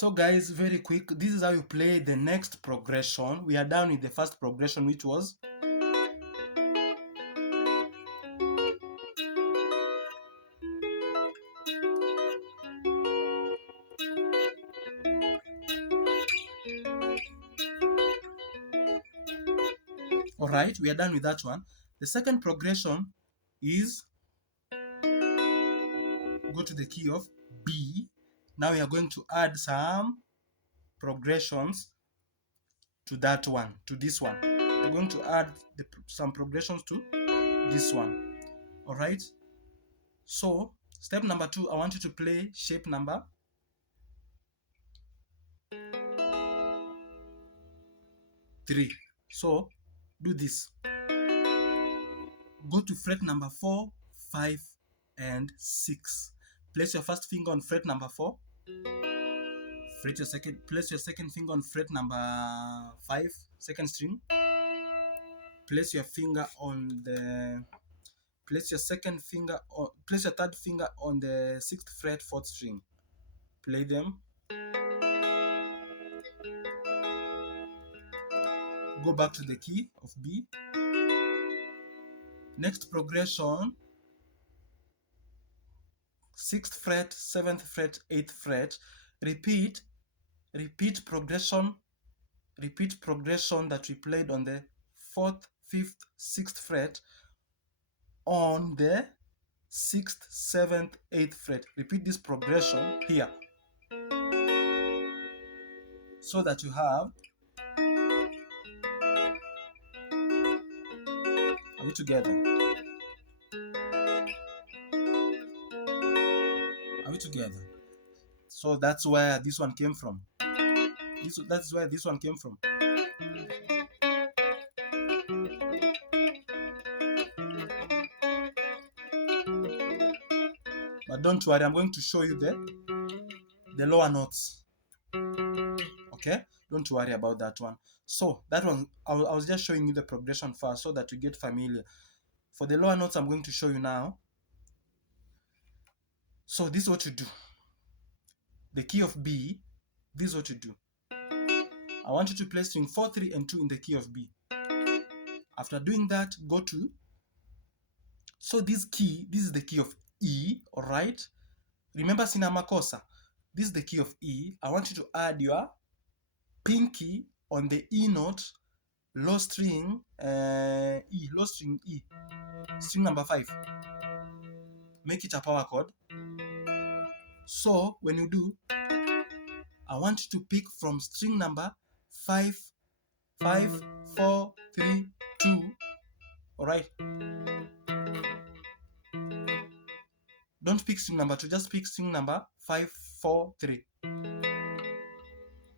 So guys, very quick, this is how you play the next progression. We are done with the first progression, which was alright, we are done with that one. The second progression is go to the key of B. Now we are going to add some progressions to that one, to this one. We're going to add some progressions to this one. Alright. So step number 2, I want you to play shape number 3. So do this. Go to fret number 4, 5, and 6. Place your first finger on fret number 4. Place your second finger on fret number 5, second string. Place your finger on the place your third finger on the 6th fret, 4th string. Play them. Go back to the key of B. Next progression, 6th fret, 7th fret, 8th fret. Repeat progression that we played on the 4th, 5th, 6th fret on the 6th, 7th, 8th fret. Repeat this progression here so that you have. Are we together? Are we together? So that's where this one came from. That's where this one came from. But don't worry, I'm going to show you the lower notes. Okay? Don't worry about that one. So that one, I was just showing you the progression first so that you get familiar. For the lower notes, I'm going to show you now. So this is what you do. The key of B, this is what you do. I want you to play string 4, 3, and 2 in the key of B. After doing that, go to. So this is the key of E, alright? Remember sina makosa. This is the key of E. I want you to add your pinky on the E note, low string E, string number 5. Make it a power chord. So when you do, I want you to pick from string number 5, 5, 4, 3, 2. Alright? Don't pick string number 2, just pick string number 5, 4, 3.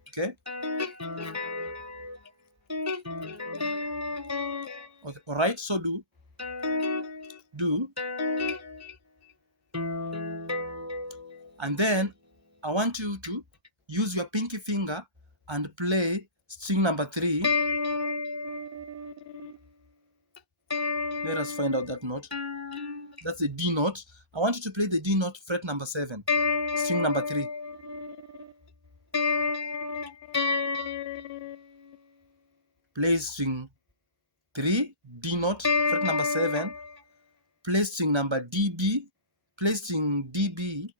Okay? Alright, so do. And then I want you to use your pinky finger and play string number 3. Let us find out that note. That's the D note. I want you to play the D note, fret number 7, string number 3. Play string 3, D note, fret number 7. Play string number DB. Play string DB,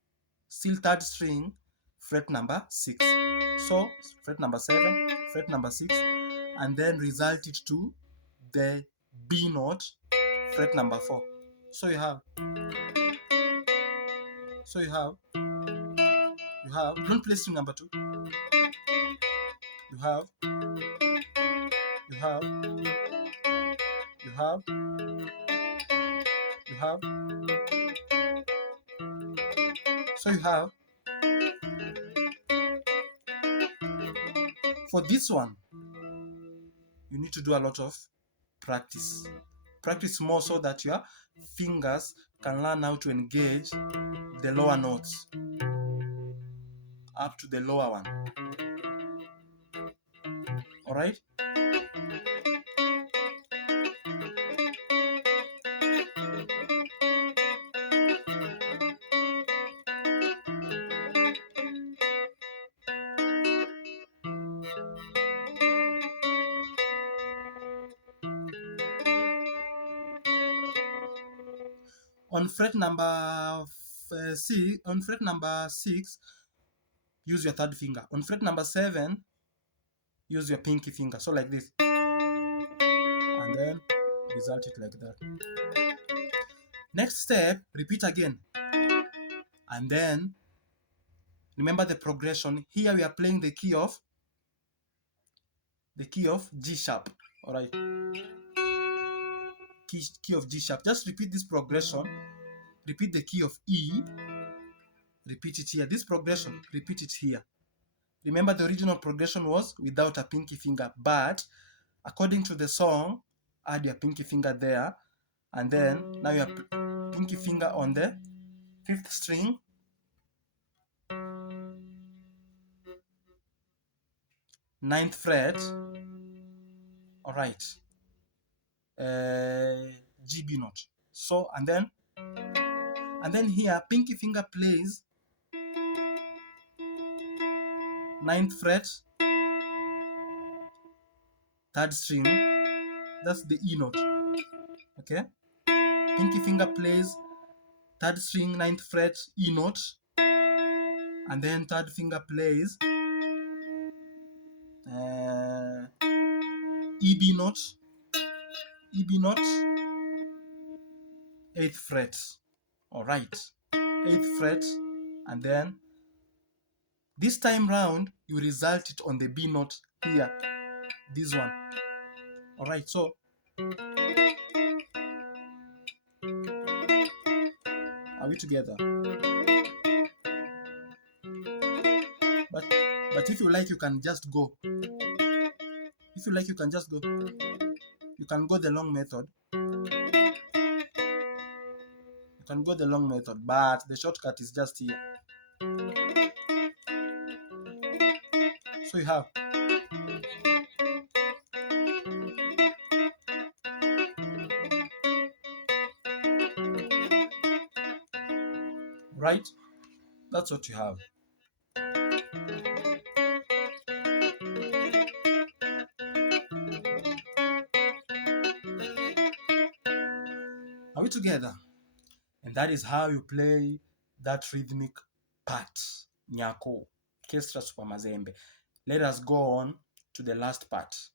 still third string, fret number 6. So fret number 7, fret number 6, and then result it to the B note, fret number 4. So you have, don't play string number 2. You have, so you have. For this one, you need to do a lot of practice. Practice more so that your fingers can learn how to engage the lower notes up to the lower one. Alright? On fret number six, use your third finger. On fret number 7, use your pinky finger. So like this, and then result it like that. Next step, repeat again, and then remember the progression. Here we are playing the key of G sharp. All right, key of G sharp. Just repeat this progression. Repeat the key of E. Repeat it here. This progression, repeat it here. Remember the original progression was without a pinky finger, but according to the song, add your pinky finger there, and then now your pinky finger on the 5th string, 9th fret, all right, G B note. So and then here pinky finger plays 9th fret, 3rd string, that's the E note. Okay, pinky finger plays 3rd string, 9th fret, E note, and then 3rd finger plays E B note, 8th fret. All right, 8th fret, and then this time round you result it on the B note here, this one. All right, so are we together? But if you like, you can just go. If you like, you can just go. You can go the long method. You can go the long method, but the shortcut is just here. So you have right? That's what you have. Are we together? And that is how you play that rhythmic part, Nyako, Orchestra Supa Mazembe. Let us go on to the last part.